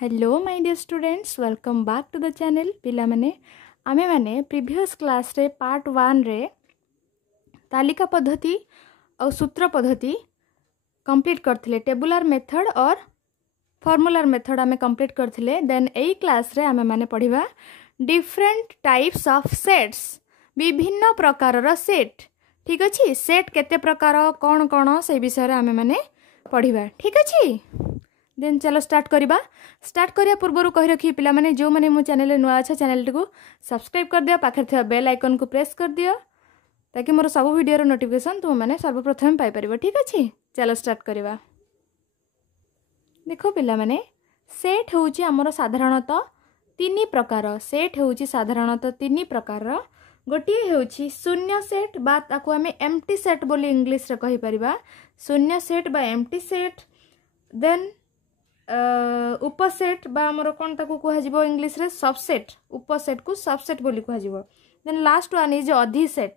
Hello my dear students welcome back to the channel पिला माने आमे माने प्रीवियस क्लास रे पार्ट 1 रे तालिका पद्धति और सूत्र पद्धति कंप्लीट करथिले टेबुलर मेथड और फॉर्मुलर मेथड आमे कंप्लीट करथिले। देन एई क्लास रे आमे माने पढिबा डिफरेंट टाइप्स ऑफ सेट्स विभिन्न प्रकार रो सेट। ठीक अछि, सेट केते प्रकार कोन कोन से विषय रे आमे माने पढिबा। ठीक अछि, देन चलो स्टार्ट करिया पूर्व कही रखी पिला माने जो माने मो चैनल नुआ अच्छा चैनल को सब्सक्राइब कर दियो, पाखे थे बेल आइकन को प्रेस कर दियो ताकि मोर सब वीडियो रो नोटिफिकेशन तुम माने सर्वप्रथम पाई परिबो। ठीक अछि, चलो स्टार्ट करिवा। देखो पिला माने सेट होउची हमर साधारणतः तीन प्रकार। सेट होउची साधारणतः तीन प्रकार। गोटे होउची शून्य सेट बा ताको हमें एम्प्टी सेट बोली इंग्लिश रे कहि परिबा। शून्य सेट बा एम्प्टी सेट। देन उपसेट बा हमर कोन ताको कुहा जिवो इंग्लिश रे सबसेट। उपसेट को सबसेट बोली कुहा जिवो। देन लास्ट वन इज अधिसेट।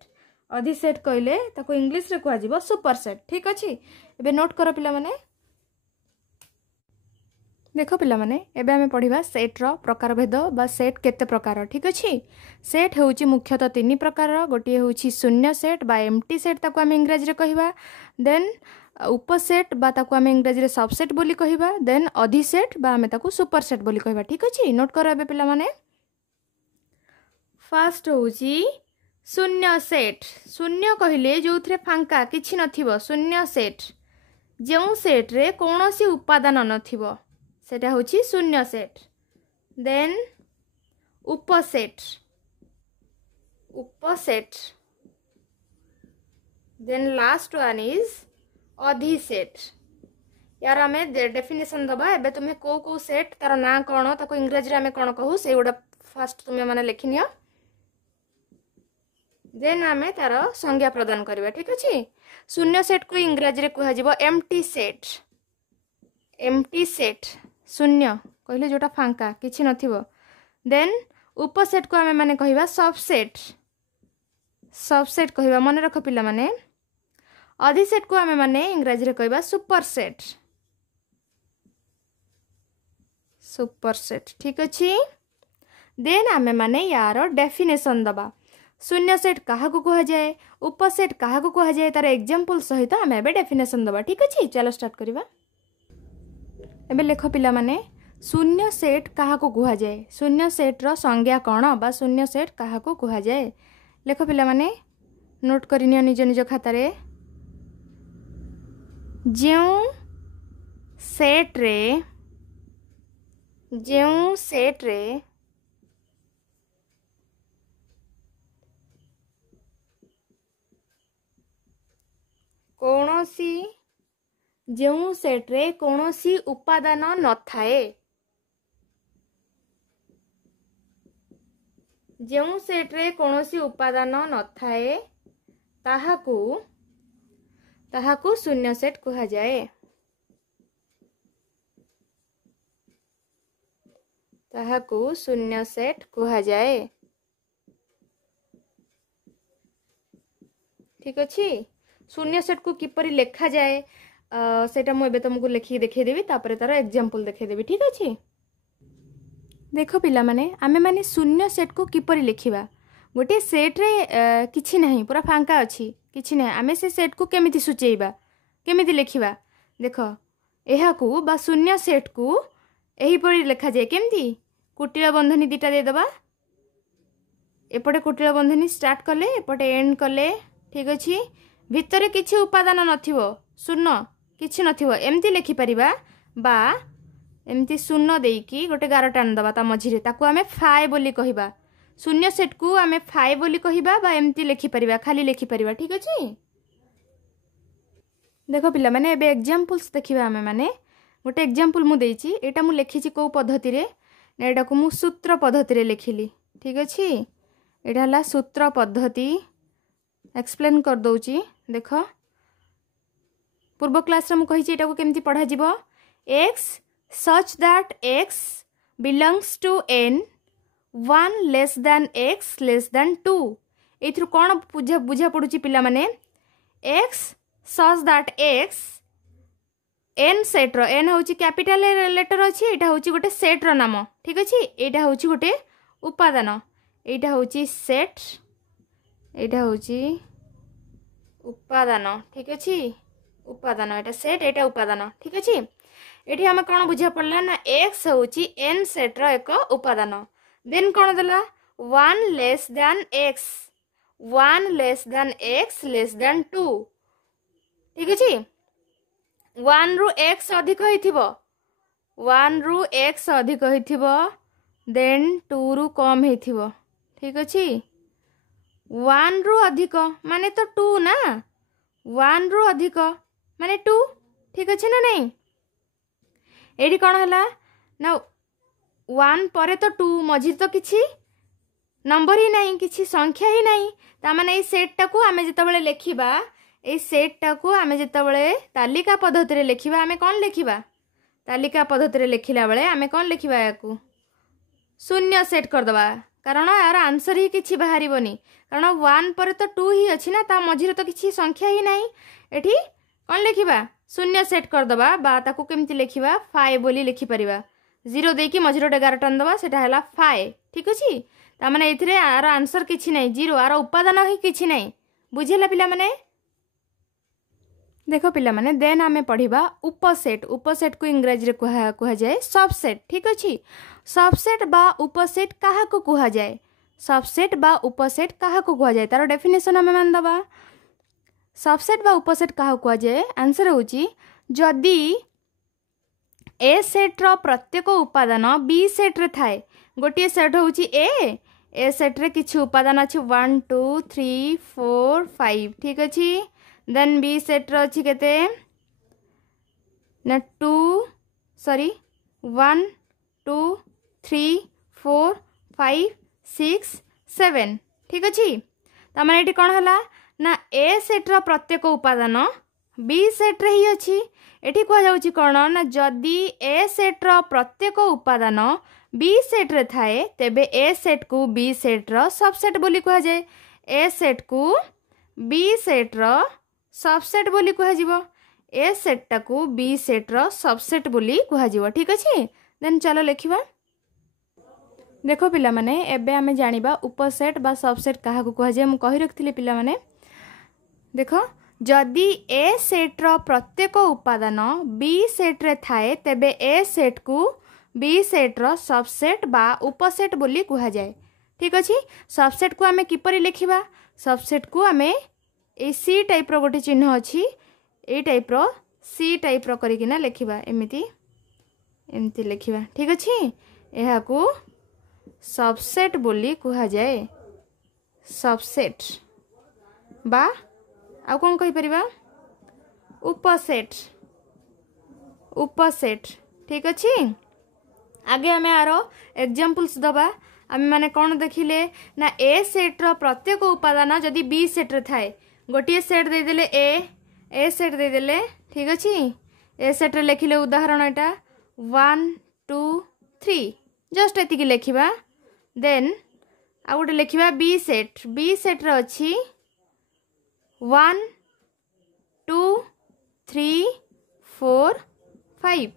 अधिसेट कहले ताको इंग्लिश रे कुहा जिवो सुपरसेट। ठीक अछि, एबे नोट करो पिला माने। देखो पिला माने एबे हमें पढिबा सेट रो प्रकार भेद बा सेट केते प्रकार। ठीक अछि, सेट होउची मुख्यतः तीन प्रकार। गोटे होउची शून्य सेट बा एम्प्टी सेट ताको हम इंग्लिश रे कहिबा। देन उपसेट बा ताको हम इंग्लिश रे सबसेट बोली कहिबा। देन अधिसेट बा हमें ताको सुपरसेट बोली कहिबा। ठीक अछि, नोट करो एबे पिला माने। फर्स्ट होउची शून्य सेट। शून्य कहिले जोथरे फांका किछि नथिबो शून्य सेट। जेउ सेट रे कोनोसी उपादान नथिबो सेटा होची शून्य सेट। देन उपसेट। उपसेट। देन लास्ट वन इज अधिसेट। यार आमे डेफिनेशन दबा। एबे तुम्हें को सेट तार ना कोन ताको इंग्लिश रे आमे कोन कहू से उडा फर्स्ट तुम्हें माने लिखिनियो। देन आमे तार संज्ञा प्रदान करबा। ठीक अछि, शून्य सेट को इंग्लिश रे कुहा जिवो एम्प्टी सेट। एम्प्टी सेट शून्य कहले जोटा फांका किछि नथिबो। देन उपसेट को आमे माने कहिबा सबसेट। सबसेट कहिबा मन रख पिला माने। अधिसेट को आमे माने इंग्लिश रे कहिबा सुपरसेट। सुपरसेट। ठीक अछि, देन आमे माने यार डेफिनेशन दबा। शून्य सेट काहा को कहा जाए, उपसेट काहा को कहा जाए तार एग्जांपल सहित आमे एबे डेफिनेशन दबा। ठीक अछि, चलो स्टार्ट करिबा। एबे लेखो पिला माने शून्य सेट काहा को कहा जाए। शून्य सेट रो संज्ञा कोन बा शून्य सेट काहा को कहा जाए। लेखो पिला माने नोट करिनियो निज निज खाता रे। जेउ सेट रे कोनोसी जेउ सेट रे कोनोसी उपादान न थाए। जेउ सेट रे कोनोसी उपादान न थाए ताहाकू शून्य सेट कहा जाए। ताहाकू शून्य सेट कहा जाए। ठीक अछि, शून्य सेट को किपरि लेखा जाए सेटा मु एबे तुमको लिखि देखै देबी तापरे तार एग्जांपल देखै देबी। ठीक अछि, देखो पिला माने आमे माने शून्य सेट को किपरि लिखिबा। गोटे सेट रे किछि नाही पूरा फांका अछि किछि नाही, आमे से सेट को केमिति सुचेइबा केमिति लिखिबा। देखो एहा को बा शून्य सेट को एही परि लेखा जाए केमिति। कुटिल बंधनी दिटा दे दबा। एपटे कुटिल बंधनी स्टार्ट कले एपटे एंड कले। ठीक अछि, भितरे किछि उपादान नथिबो शून्य किछि नथिबो एमती लिखि परिबा। बा एमती शून्य देकी गोटे गार टान दबा ता मझिरे ताकू आमे फाइ बोली कहिबा। शून्य सेट को आमे फाइ बोली कहिबा बा एमती लिखि परिबा खाली लिखि परिबा। ठीक अछि, देखो पिला माने एबे एग्जांपल्स देखिबा। आमे माने गोटे एग्जांपल मु देइची एटा मु लिखिची को पद्धति रे ने एटा को मु सूत्र पद्धति रे लिखिली। ठीक अछि, एटा हला सूत्र पद्धति एक्सप्लेन कर दउची। देखो पूर्व क्लास रे मु कहिची एटा को केमती पढा जिवो। x such that x belongs to n 1 less than x less than 2। एथरु कोन बुझा पडुची पिला माने x such that x N set रो एन होची कैपिटल लेटर अछि एटा होची गोटे सेट रो नाम ठीक अछि एटा होची गोटे उपादान एटा होची सेट एटा होची उपादान ठीक अछि उपादान एटा सेट एटा उपादान ठीक अछि एठी हम कोन बुझा पड़ला ना x होची n सेट रो एक उपादान देन कोन देला 1 less than x 1 less than x less than 2 ठीक अछि 1 रु x अधिक होइथिबो 1 रु x अधिक होइथिबो देन 2 रु कम होइथिबो ठीक अछि 1 रु अधिक माने तो 2 ना 1 रु अधिक माने 2 ठीक अछि ना नहीं एडी कोन हला ना 1 परे तो 2 मझी तो किछि नंबर ही नहीं किछि संख्या ही नहीं ता माने ए सेट टाकू आमे जेतबेले लेखिबा ए सेट टाकू आमे जेतबेले तालिका पद्धति रे लेखिबा आमे कोन लेखिबा तालिका पद्धति रे लेखिला बेले आमे कोन लेखिबा याकू शून्य सेट कर दबा कारण यार आंसर ही किछि बाहरिबोनी कारण 1 पर तो 2 ही अछि ना ता मझी रे तो किछि संख्या ही नहीं एठी कोन लेखिबा शून्य सेट कर दबा बा ताकू केमति लेखिबा 5 बोली लेखि परिबा 0 देकी मझी रे 11 टन दबा सेटा हला 5 ठीक अछि ता माने एथिरे यार आंसर किछि नहीं 0 आर उपादान ही किछि नहीं बुझिला पिला माने देखो पिला माने देन आमे पढ़िबा उपसेट को इंग्रजी रे कुहा जाए सबसेट ठीक अछि सबसेट बा उपसेट काहा को कुहा जाए सबसेट बा उपसेट काहा को कुहा जाए तार डेफिनेशन आमे मान दबा सबसेट बा उपसेट काहा कुहा जाए आंसर होची जदी ए सेट रो प्रत्येक उपादान बी सेट रे थाए गोटे सेट होची ए सेट रे किछु उपादान अछि 1 2 3 4 5 ठीक अछि देन बी सेट रो अछि केते ना 1 2 3 4 5 6 7 ठीक अछि त माने एटी कोन हला ना ए सेट रो प्रत्येक उपादान बी सेट रे ही अछि एटी को जाउची कोन ना जदी ए सेट रो प्रत्येक उपादान बी सेट रे थाए तेबे ए सेट को बी सेट रो सबसेट बोली को जाए ए सेट को बी सेट रो सबसेट बोली कुहा जीवो ए सेट टाकू बी सेट रो सबसेट बोली कुहा जीवो ठीक अछि देन चलो लेखिबा देखो पिला माने एबे हमें जानिबा उपसेट बा सबसेट काहा को कुहा जे हम कहि रखथिले पिला माने देखो जदी ए सेट रो प्रत्येक उपादान बी सेट रे थाए तेबे ए सेट को बी सेट रो सबसेट बा उपसेट बोली कुहा जाए ठीक अछि सबसेट को हमें किपरि लेखिबा सबसेट को हमें ए सी टाइप रो गोटे चिन्ह अछि ए टाइप रो सी टाइप रो करी किना लेखिबा एमती लेखिबा ठीक अछि एहा को सबसेट बोली कुहा जाए सबसेट बा आ कोन कहि परिबा उपसेट ठीक अछि आगे हमें आरो एग्जांपल्स दबा आमे माने कोन देखिले ना ए सेट रो प्रत्येक उपादान जदी बी सेट रे थाए गोटे सेट दे देले ए सेट दे देले ठीक अछि ए सेट रे लेखिले उदाहरण एटा 1 2 3 जस्ट एति की लेखिबा देन आ गोटे लेखिबा बी सेट रे अछि 1 2 3 4 5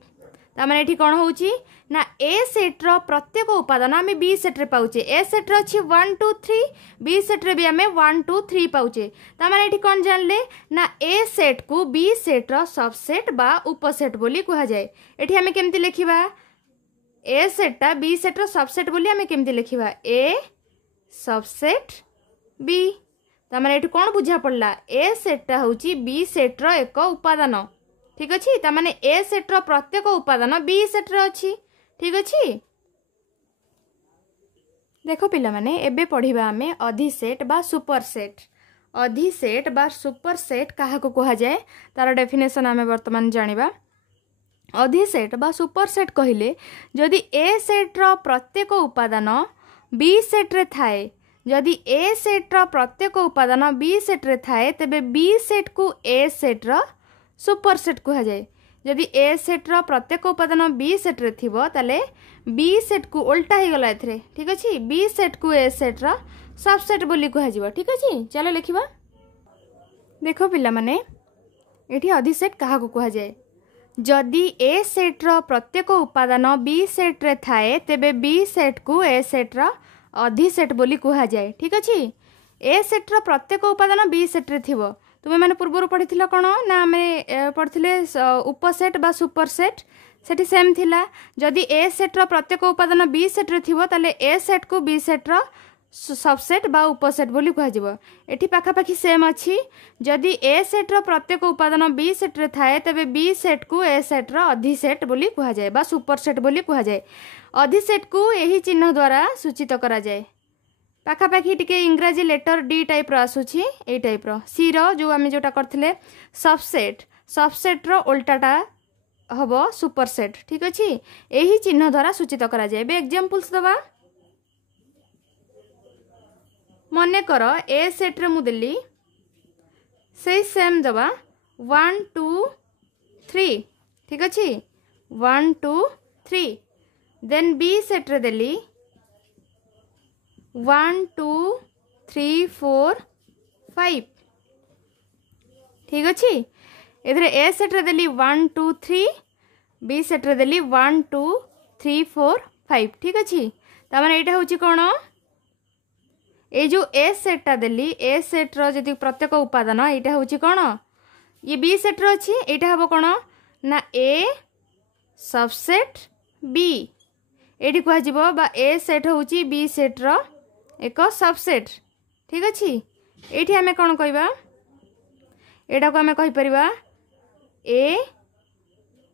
ता माने एठी कोन होउची ना ए सेट रो प्रत्येक उपादान आमे बी सेट रे पाउचे ए सेट रे अछि 1 2 3 बी सेट रे भी आमे 1 2 3 पाउचे ता माने एठी कोन जानले ना ए सेट को बी सेट रो सबसेट बा उपसेट बोली कुहा जाए एठी आमे केमति लेखिबा ए सेट ता बी सेट रो सबसेट बोली आमे केमति लेखिबा ए सबसेट बी ता माने एठी कोन बुझा पड़ला ए सेट ता होची बी सेट रो एक उपादान ठीक अछि ता माने ए सेट रो प्रत्येक उपादान बी सेट रो अछि ठीक अछि देखो पिला माने एबे पढ़िबा हमें अधिसेट बा सुपरसेट काहा को कहा जाए तार डेफिनेशन हमें वर्तमान जानिबा अधिसेट बा सुपरसेट कहिले जदि ए सेट रो प्रत्येक उपादान बी सेट रे थाए जदि ए सेट रो प्रत्येक उपादान बी सेट रे थाए तेबे बी सेट को ए सेट रो सुपरसेट कहा जाए जदि ए सेट रो प्रत्येक उपादान बी सेट रे थिबो ताले बी सेट को उल्टा ही गला एथरे ठीक अछि बी सेट को ए सेट रो सबसेट बोली कहा जिवो ठीक अछि चलो लिखिबा देखो पिला माने एठी अधिसेट काहा को कहा जाए जदि ए सेट्र प्रत्येक उपादान बी सेट्रे थाए तेबे बी सेट को ए सेट्र अधिसेट बोली कहा जाए। ठीक अच्छे। ए सेट्र प्रत्येक उपादान बी सेट्रे थिबो। तुमे माने पूर्व पढ़ी कौन ना आम पढ़ी उपसेट बा सुपरसेट सेठी सेम थिला। जदि ए सेट्र प्रत्येक उपादान बी सेट्रे थिबो ताले ए सेट को बी सेट्र सबसेट बा उपसेट बोली कह एठी पाखापाखी सेम अच्छी। जदि ए सेट्र प्रत्येक उपादान बी सेट्रे थाए तेबे बी सेट को ए सेट्र अधिसेट बोली कह जाए बा सुपरसेट बोली कह जाए। अधिसेट को यही चिन्ह द्वारा सूचित करा जाए। पाखापाखी टिके इंग्राजी लेटर डी टाइप आसूची ए टाइप सी जो आम जोटा करथिले सबसेट सबसेट रो उल्टाटा हबो सुपरसेट। ठीक अच्छे। यही चिन्ह द्वारा सूचित करा जाए। बे एग्जांपल्स दबा मने कर ए सेट रे मु देली से सेम दबा 1 2 3। ठीक अच्छे 1 2 3 देन बी सेट रे देली 1 2 3 4 5। ठीक अच्छे। इधर ए सेट रे देली 1 2 3 बी सेट रे देली 1 2 3 4 5। ठीक अच्छे। तामाने एटा होची कोन ए जो ए सेटा देली ए सेट रो जदि प्रत्येक उपादान एटा होची कोन ये बी सेट रो अछि एटा हबो कोन ना ए सबसेट बी एटी कह जिवो बा ए सेट होची बी सेट रो एक सबसेट। ठीक अच्छे। एठी आमे कोन कहबा एटा को आमे कहि परिबा ए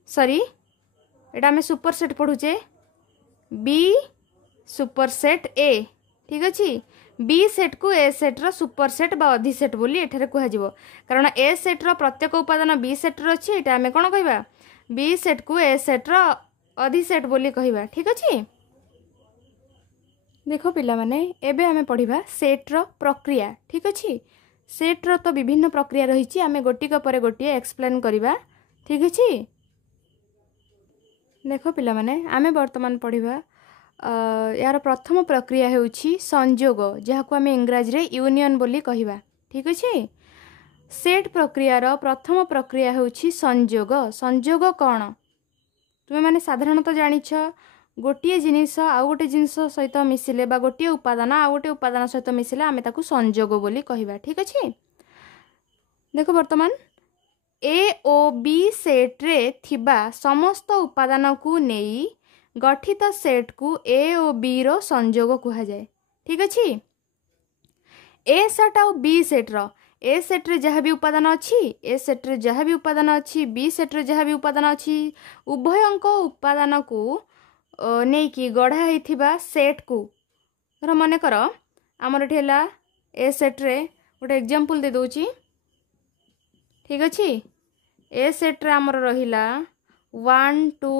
सॉरी एटा आमे सुपरसेट पढुचे बी सुपरसेट ए। ठीक अच्छे। बी सेट को ए सेट रो सुपरसेट बा अधिसेट बोली एठारे कह जिवो कारण ए सेट रो प्रत्येक उपादान बी सेट रो अछि एटा आमे कोन कहबा बी सेट को ए सेट रो अधिसेट बोली कहबा। ठीक अच्छे। देखो पिला माने एबे आमे पढ़िबा सेट रो प्रक्रिया। ठीक अच्छे। सेट रो तो विभिन्न प्रक्रिया रही आमे गोटिक परे गोटिए एक्सप्लेन करिबा। ठीक अच्छे। देखो पिला माने आमे वर्तमान पढ़िबा यार प्रथम प्रक्रिया हेउछि संयोग जहाँ को आम इंग्राजी रे यूनियन बोली कहबा। ठीक अच्छे। सेट प्रक्रियार प्रथम प्रक्रिया हेउछि संयोग। संयोग कौन तुमे माने साधारणतः जानिछ गोटे जिनिस आउ गोटे जिनिस सहित मिसिले बा गोटे उपादान आउ गोटे उपादान सहित मिसिले आमे ताकू संयोग बोली कहबा। ठीक अच्छे। देखो वर्तमान ए ओ बी सेट रे थिबा समस्त उपादान को नेई गठित सेट को ए और बी रो संयोग कहा जाए। ठीक अच्छे। ए सेट और बी सेट रो ए सेट रे जहाँ भी उपादान अच्छी ए सेट रे जहाँ भी उपादान अच्छी बी सेट रे जहाँ भी उपादान अच्छी उभयंक उपादान को नहीं कि गढ़ा होइथिबा सेट को धर मन कर आमर एठी हला ए सेट रे गोटे एग्जांपल दे दोची। ठीक अच्छे। ए सेट रे आमर रहिला 1 2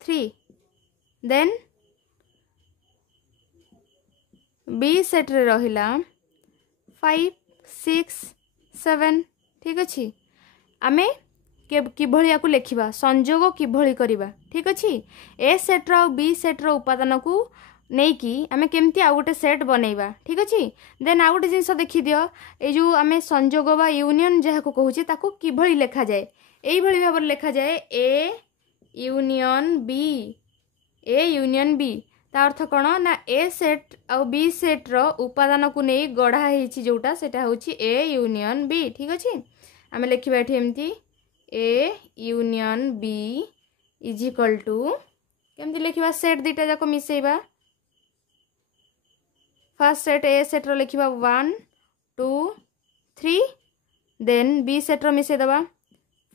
3 देन बी सेट रे रहिला 5 6 7। ठीक अच्छे। आमे किभଳି को लेखिबा संयोग किभଳି करिबा। ठीक अच्छे। ए सेट रो बी सेट रो उपादान को नहीं कि आमे केमती आ गोटे सेट बनैबा। ठीक अच्छे। देन आ गोटे जिंस देखि दियो ए जो आमे संयोग बा यूनियन जहा को कहूचे ताको किभଳି लेखा जाए एई भଳି भाबर लेखा जाए A union B A union B ता अर्थ कौन ना ए सेट आउ बी सेट रो उपादान को नहीं गढ़ा होइछि जोटा सेटा होछि ए यूनियन बी। ठीक अच्छे। आमे लिखिबा एठी एमती A union B is equal to केमती लिखिबा सेट दीटा जाको मिसेइबा फर्स्ट सेट ए सेट रो लिखिबा 1 2 3 देन बी सेट रो मिसे दबा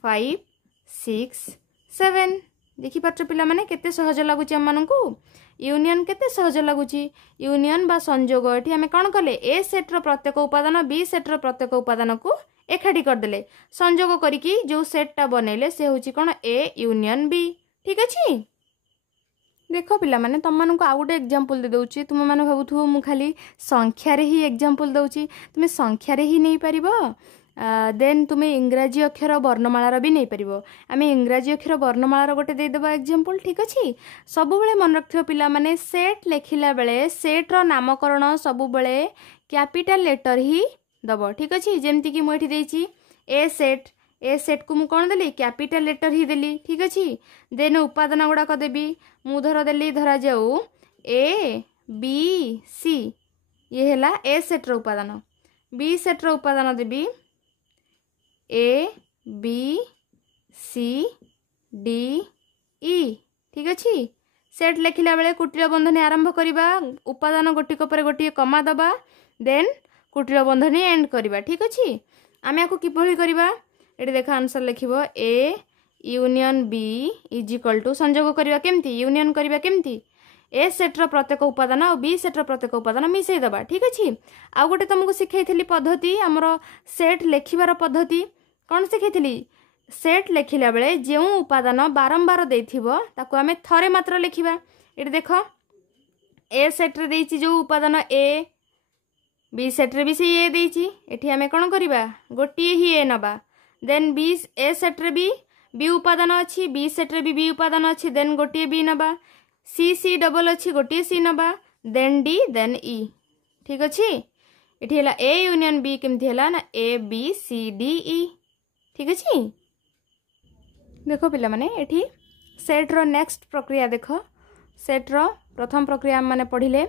5 6 7। देखि पात्र पिला माने केते सहज लागुची हम मानकू यूनियन केते सहज लागुची यूनियन बा संयोग एठी हमें कोन कले ए सेट रो प्रत्येक उपादान बी सेट रो प्रत्येक उपादान को एकाठी कर देले संयोग करिकी जो सेट टा बनेले से होची कोन ए यूनियन बी। ठीक अछि। देखो पिला माने तुम मानक आउ गोटे एग्जांपल दे दउची तुम माने भाबुथु मु खाली संख्या रे ही एग्जांपल दउची तुमे संख्या रे ही नहीं परिबो देन तुम्हें इंग्राजी अक्षर वर्णमालार भी नहीं पारिबो। आमे इंग्राजी अक्षर वर्णमालार गोटे दे देबा एग्जांपल। ठीक अछि। सब बेले मन रखथियो पिला माने सेट लेखिला बेले सेट रो नामकरण सब बेले कैपिटल लेटर ही दबो। ठीक अछि। जेमति कि मु एठी देइची ए सेट ए सेट को मु कौन देली कैपिटल लेटर ही देली ठीक अच्छे। देन उपादान गुड़ाक देवी मु धर देली धरा जाऊ ए बी सी ये है ए सेट्र उपादान। बी सेट्र उपादान देवी A B C D E ठीक अच्छे। सेट लिखला बेले कुटीर बंधनी आरंभ करवा उपादान गोटिक पर गोटे कमा दबा देन कुटीर बंधनी एंड करवा ठीक अच्छे। आम या किभली करवा ये देख आंसर लिख A union B is equal to संजोग करवा केमती यूनियन करवा केमती ए सेट्र प्रत्येक उपादान और बी सेट्र प्रत्येक उपादान मिसई दबा ठीक अच्छे। आउ गोटे तुमको शिखाई पद्धति आमर सेट लिखार पद्धति कौन शिखाई सेट लिखला बेले जो उपादान बारंबार देथिबो ताको आमे थरे मात्र लिखिबा। ये देख ए सेट्रे देइछि जो उपादान ए बी सेट्रे भी से ए देइछि एठी आमे कोन करबा गोटिए ही ए नबा देन बी ए सेट्रे भी बी उपादान अच्छी बी सेट्रे भी बी उपादान अच्छी देन गोटिए बी नबा सी सी डबल अच्छी गोटिए सी नबा देन डी देन ई ठीक अच्छे। एठी हला ए यूनियन बी केमथि हला ना A B C D E ठीक अच्छे। देखो पिला माने एठी सेट्र नेक्स्ट प्रक्रिया देख सेट्र प्रथम प्रक्रिया माने पढ़िले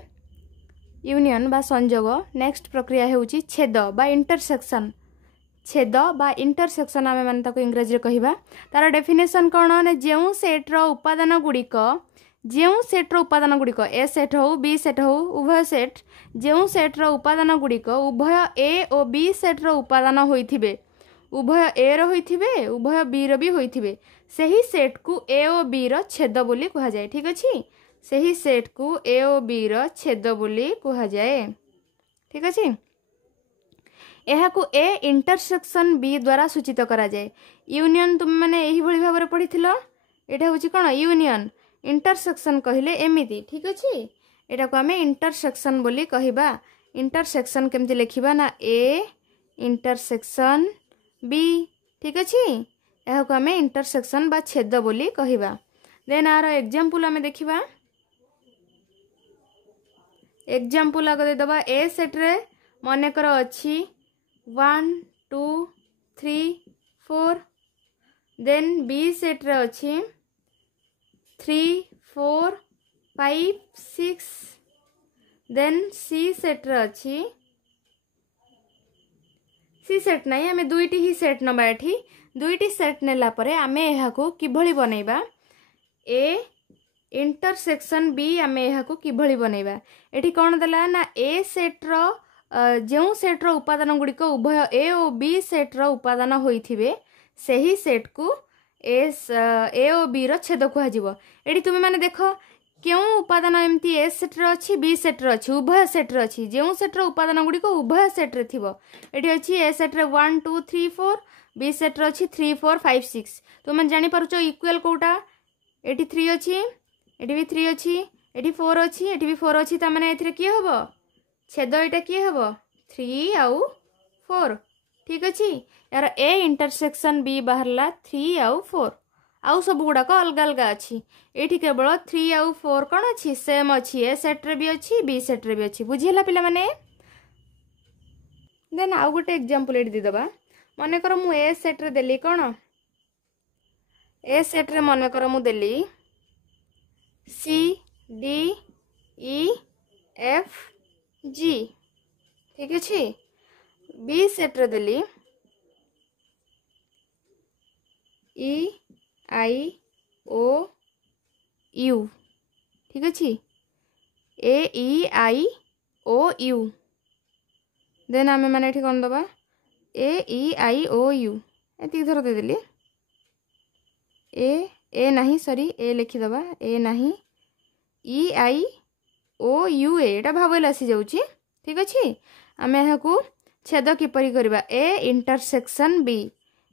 यूनियन बा संजोग नेक्स्ट प्रक्रिया हेउची छेद बा इंटरसेक्शन। छेद बा इंटरसेक्शन आमे माने ताको इंग्रजी रे कहिबा तार डेफिनेशन कोन ने जेउ सेट्र उपादान गुड़िक जेउ सेट्र उपादान गुड़िक ए सेट हो बी सेट हो उभय सेट जेउ सेट्र उपादान गुड़िक उभय ए और बी सेट्र उपादान होइथिबे उभय ए रो होइथिबे उभय बी रो भी होइथिबे सही सेट को ए और बी रो छेद बोली कहा जाए ठीक अच्छे। सही सेट को ए और बी रो छेद बोली कहा जाए ठीक अच्छे। यह को ए इंटरसेक्शन बी द्वारा सूचित करा जाए। यूनियन तुम मैंने यही भली भाव में पढ़ी एटा हूँ कौन यूनियन इंटरसेक्शन कहले एमिति ठीक अच्छे। एटा को आमे इंटरसेक्शन बोली कहबा। इंटरसेक्शन केमति लिखिबा ना ए इंटरसेक्शन बी ठीक अच्छे। यह को आमे इंटरसेक्शन बा छेद बोली कहबा। देन आर एग्जांपल आमे देखिबा। एग्जांपल आगे देदबा ए सेट रे मने कर अछि 1 2 3 4 देन बी सेट रे अछि 3 4 5 6 देन सी सेट रे अछि सी सेट नहीं आमे दुईटी ही सेट नबा एठी दुईटी सेट नेला परे आमे एहा को किभली बनेबा ए इंटरसेक्शन बी आमे एहा को किभली बनेबा। एठी कोन देला ना ए सेट रो जो सेट रो उपादान गुड़िक उभय ए और बी सेट रो उपादान होइथिबे सही सेट को ए और बी रो छेद कहा जिवो। एठी तुमे माने देखो क्यों उपादान एमती ए सेट रो अछि बी सेट रो अछि उभय सेट रो अछि जो सेट रो उपादान गुड़िक उभय सेट रे थिबो। एठी अछि ए सेट रे 1 2 3 4 बी सेट रो अछि 3 4 5 6 तुमे जानि पारुचो इक्वल कोटा एठी 3 अछि एठी भी 3 अछि एठी 4 अछि एठी भी 4 अछि त माने एथिरे की हबो छेद एटा की हबो 3 आउ 4 ठीक अछि। यार ए इंटरसेक्शन बी बाहरला 3 आउ 4 आउ सब गुड़ाक अलग अलग अच्छी ये केवल 3 आउ 4 कौन अच्छी सेम अच्छी ए सेट रे भी अच्छी बी सेट रे भी अच्छी बुझीला पिला माने। देन आउ गोटे एग्जांपल एडी दी दबा मने कर मु ए सेट रे देली कौन ए सेट रे मने कर मु देली C D E F G ठीक अच्छे। बी सेट रे देली ई आई ओ यू ठीक अच्छे ए ई आई ओ यू देन आमे माने एठी कोन दबा ए ई आई ओ यू एति थर दे देली ए नहीं सॉरी ए लिखि दबा ए नहीं ई आई ओ यू एटा भावेल आसी जाउची ठीक अच्छे। आमे यहाँ को छेद किपरि करबा ए इंटरसेक्शन बी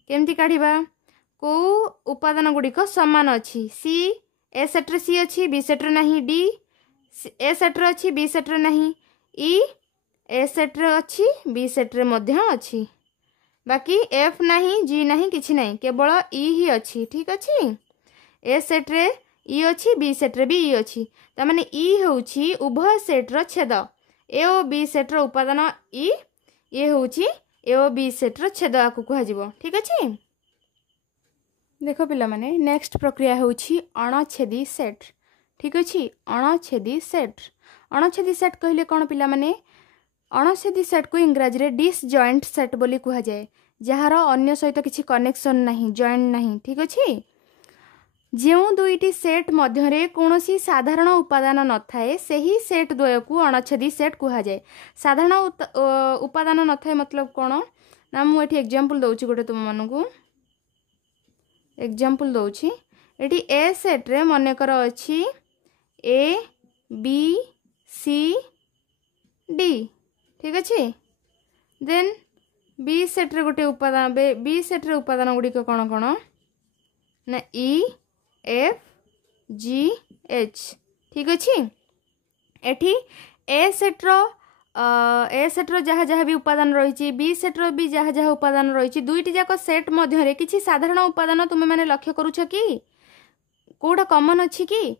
केमती काढिबा को उपादान गुड़िक समान अच्छी सी ए सेट्रे सी अच्छी बी सेट्रे नहीं डी ए सेट्रे अच्छी बी सेट्रे नहीं ई ए सेट्रे अच्छी बी सेट्रे मध्य अच्छी बाकी एफ नहीं जी नहीं किछि नहीं केवल ई ही अच्छी ठीक अच्छी। ए सेट्रे ई अच्छी बी सेट्रे भी ई अच्छी ता माने ई होउची उभय सेट्र छेद ए और बी सेट्र उपादान ई ये होउची ए और बी सेट्र छेद आकु कहा जिवो ठीक अच्छी। देख पिला माने नेक्स्ट प्रक्रिया होउछि अणछेदी सेट। ठीक अछि, अणछेदी सेट। अणछेदी सेट कहले कोन पिला माने अणछेदी सेट को इंग्रजी रे डिसजॉइंट सेट बोली कुहा जाए, जहार अन्य सहित किछि कनेक्शन नाही, जॉइंट नाही। ठीक अछि, जेउ दुईटी सेट मध्यरे कोनोसी साधारण उपादान न थाए सेही सेट द्वय को अणछेदी सेट कुहा जाए। साधारण उपादान न थाए मतलब कोन ना, मु एठी एग्जांपल दउछि गोटे तुम मानकू एग्जांपल दउछि। एठी ए सेट रे मने कर अछि ए बी सी डी। ठीक अछि, देन बी सेट रे गोटे उपादान बी सेट रे उपादान गुडी को कोन कोन ना ई एफ जी एच। ठीक अछि, एठी ए सेट रो जहाँ जहाँ भी उपादान रही, बी सेट रो भी जहाँ जहाँ उपादान रही, दुईटी जाक सेट मध्य किसी साधारण उपादान तुम मैंने लक्ष्य करुछ कि कोटा कॉमन अछि कि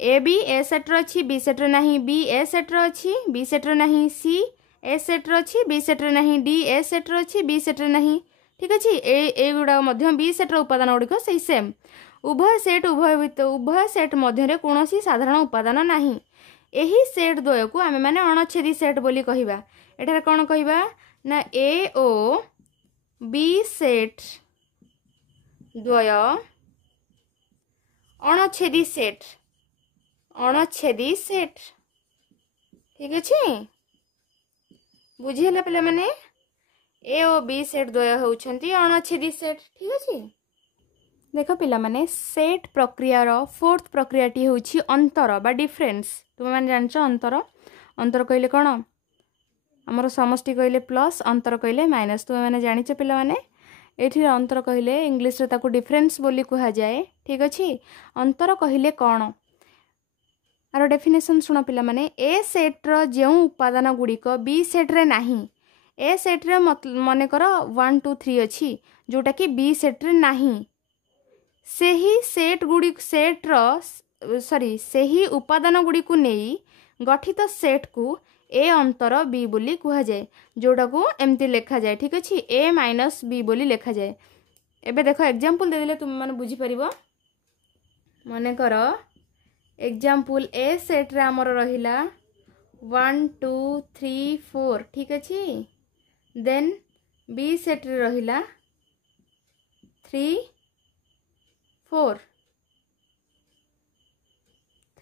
ए बी ए सेट रो अछि, बी सेट रो नहीं, बी ए सेट रो अछि, बी सेट रो नहीं, सी ए सेट रो अछि, बी सेट रो नहीं, डी ए सेट रो अछि, बी सेट रो नहीं। ठीक अछि, ए गुडा मध्य बी सेट रो उपादान गुडिक सही सेम। उभय सेट मध्य कौनसी साधारण उपादान नाही। एही सेट द्वय को आमे माने अणछेदी सेट बोली कहिबा। एठारे कोन कहिबा ना ए ओ बी सेट द्वय अणछेदी सेट, अणछेदी सेट। ठीक अछि, बुझिला पिला माने ए ओ बी सेट द्वय होउछंती अणछेदी सेट। ठीक अछि, देख पिला माने सेट प्रक्रिया रो फोर्थ प्रक्रिया टी होउछि अंतर बा डिफरेंस। तुम माने जानछ अंतर, अंतर कहले कोन हमर समष्टि कहले प्लस, अंतर कहले माइनस। तुम माने जानिछ पिला माने एठी अंतर कहले इंग्लिश रे ताको डिफरेंस बोली कुहा जाए। ठीक अछि, अंतर कहले कोन आरो डेफिनेशन सुनो पिला माने ए सेट रो जेउ उपादान गुडी को बी सेट रे नाही, ए सेट रे मने कर 1 2 3 अछि जोटा कि बी सेट रे नाही, सेही सेट गुडी सेट रो सेही उपादान गुडी को नेई गठित सेट को ए अंतर बी बोली कुहा जाए, जोटा को एमती लेखा जाए। ठीक अछि, ए माइनस बी बोली लेखा जाए। एबे देखो एग्जांपल दे देले तुम माने बुझी परिबो। माने कर एग्जांपल ए सेट रे हमर रहिला 1 2 3 4। ठीक अछि, देन बी सेट रे रहिला 3 4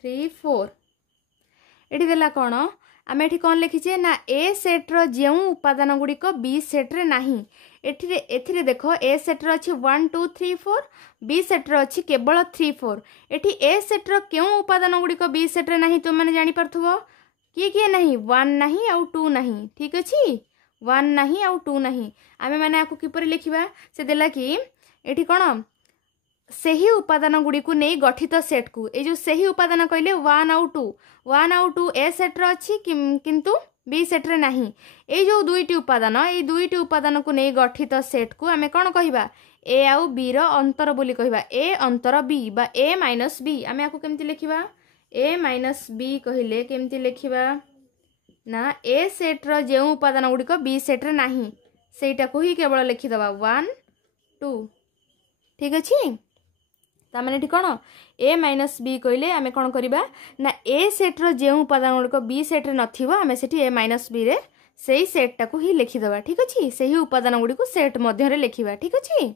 3 4। एठी देला कोन आमे एठी कोन लिखिचे ना ए सेट रो जेउ उपादान गुडी को बी सेट रे नाही। एथिरे देखो ए सेट रो अछि 1 2 3 4, बी सेट रो अछि केवल 3 4। एठी ए सेट रो केउ उपादान गुडी को बी सेट रे नाही तुम माने जानि परथुबो किए नहीं, 1 नहीं आउ 2 नहीं। ठीक अछि, 1 नहीं आउ 2 नहीं। आमे माने आकु किपरि लिखिबा से देला कि एठी कोन सेही उपादान गुडी को नै गठित सेट को, ए जो सेही उपादान कहले 1 आउ 2 ए सेट रो अछि किंतु बी सेट रे नाही। ए जो दुईटी उपादान को नै गठित सेट को आमे कोन कहिबा ए आउ बी रो अंतर बोली कहिबा, ए अंतर बी बा ए माइनस बी। आमे आकु केमति लिखिबा ए माइनस बी कहले केमति लिखिबा ना ए सेट रो जेउ उपादान गुडी को बी सेट रे नाही सेटा को ही केवल लिखि दबा 1 2। ठीक अछि, तामाने एठी कोन ए माइनस बी कहले आमे कोन करिबा ना ए सेट रो जेउ उपादान गुडी को बी सेट रे नथिबो आमे सेठी ए माइनस बी रे सेही सेट टाको ही लिखि दबा। ठीक अछि, सेही उपादान गुडी को सेट मध्य रे लिखिबा। ठीक अछि,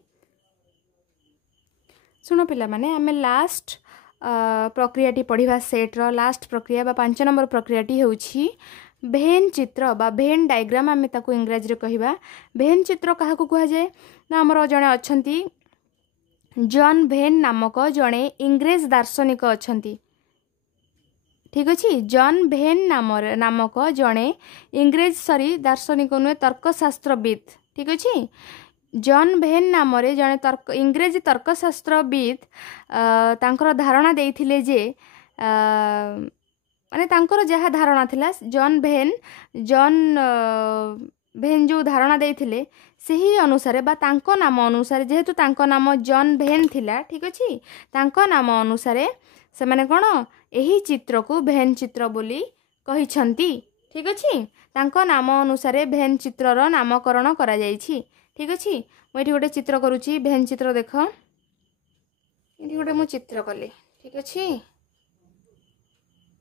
सुनो पिला माने आमे लास्ट प्रक्रिया टी पढ़िबा सेट रो लास्ट प्रक्रिया बा 5 नंबर प्रक्रिया टी होउछि भेन चित्र बा भेन डायग्राम। आमे ताको इंग्रजी रे कहिबा भेन चित्र काहा को कुहा जाए ना हमर जणे अछंती जॉन भेन नामक जणे इंग्रेज दार्शनिक अछंती। ठीक अछि, जॉन भेन नामक जणे इंग्रेज दार्शनिक नुहे तर्कशास्त्रविद। ठीक अछि, जॉन भेन नाम रे जणे इंग्रेज तर्कशास्त्रविद तांकर धारणा देइथिले जे माने तांकर जहा धारणा थिला जॉन भेन जो धारणा देइथिले सेही अनुसारे बा तांको नाम अनुसारे जेहेतु तांको नाम जॉन भेन थिला। ठीक अछि, तांको नाम अनुसारे से माने कोन एही चित्र को भेन चित्र बोली कहिछंती। ठीक अछि, तांको नाम अनुसारे भेन चित्र रो नामकरण करा जायछि। ठीक अछि, मैं एठी गोटे चित्र करूची भेन चित्र देख ये गोटे मु चित्र कली ठीक अच्छे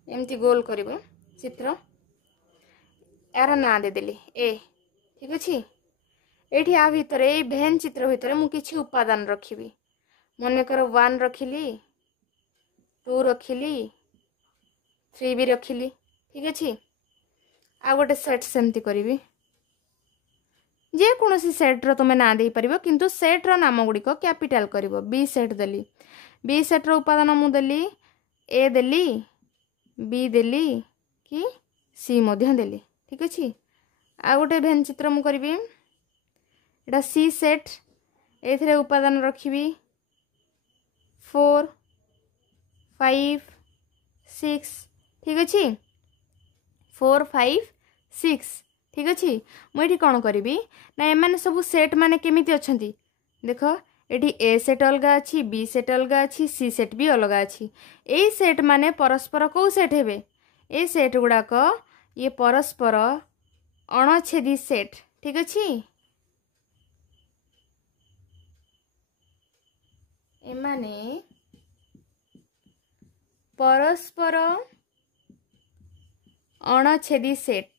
एमती गोल कर चित्र यार ना देदेली ए ठीक अच्छे ये आ भितर ये भेन चित्र भितर मुझे उपादान रखी मनकर 1 रखिली 2 रखिली 3 भी रखिली ठीक अच्छे आ गोटे सेट सेमती करी जे कौन सेट्र तुम ना दे पार किंतु सेट्र नाम गुड़िक कैपिटाल कर बी सेट देली बी सेट्र उपादान मुदेली ए देली बी देली कि सी मध्य देली ठीक अच्छे आ गोटे भेन चित्र मु करी एटा सी सेट ए उपादान रखी 4 5 6 ठीक अच्छे 4 5 6 ठीक अच्छे मुझे कौन करी ना एम सब सेट माने केमिति अछंती देख ये ए सेट अलग अच्छी बी सेट अलग अच्छी सी सेट भी अलग अच्छी ए सेट माने परस्पर कौ सेट हेबे ए सेट गुड़ाक ये परस्पर अणछेदी सेट ठीक अच्छे एमाने परस्पर अणछेदी सेट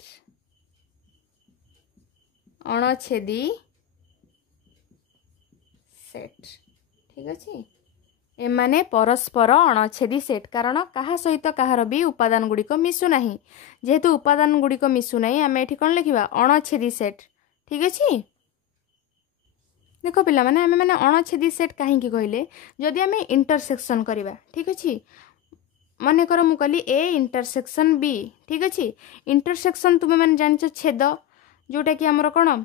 अणछेदी सेट ठीक अच्छे एमाने परस्पर अणछेदी सेट कारण कहा सहित कहार भी उपादान गुड़िक मिसुना जेहेतु उपादान गुड़िक मिसुना आम ये कौन लिखा अणछेदी सेट ठीक अच्छे देख पिला माने आमे माने अणछेदी सेट कहीं कहले जदि आमे इंटरसेक्शन करवा ठीक अच्छे मन कर मु कहली ए इंटरसेक्शन बी ठीक अच्छे इंटरसेक्शन तुम्हें मैंने जानिଛ छेद जोटा कि आमर कौन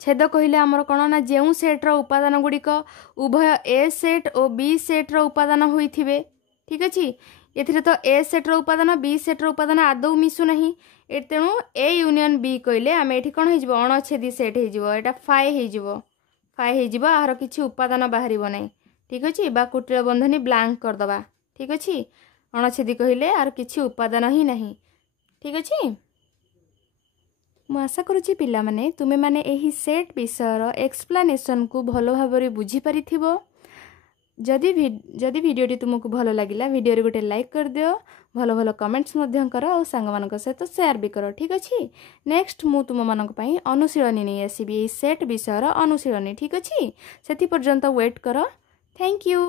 छेद कहले आमर कौन ना जो सेट्र उपादान गुड़िक उभय ए सेट और बी सेट्र उपादान होइथिबे ठीक अच्छे ये तो ए सेट्र उपादान बी सेट्र उपादान आदौ मिसुना तेणु ए यूनियन बी कहले आम ये कौन हो अणछेदी सेट हो फाए हो आहार किसी उपादान बाहर ना ठीक अच्छे बा कुटिल बंधनी ब्लांक करदे ठीक अच्छे अणछेदी कहले आर किसी उपादान ही नहीं ठीक अच्छे मु आशा करुच्ची पिला माने तुमे माने एही सेट विषयर एक्सप्लेनेशन को भलो भाबरे बुझी पारिथिबो जदि वीडियोटी तुमको भलो लागिला वीडियो रे गोटे लाइक कर दियो भलो भलो कमेंट्स मध्यम कर और सांग मानक सहित शेयर भी करो ठीक अच्छे नेक्स्ट मु तुम मानक पई अनुशीलनी नहीं आसीबी सेट विषयर अनुशीलनी ठीक अच्छे सेति पर्यंत वेट करो थैंक यू।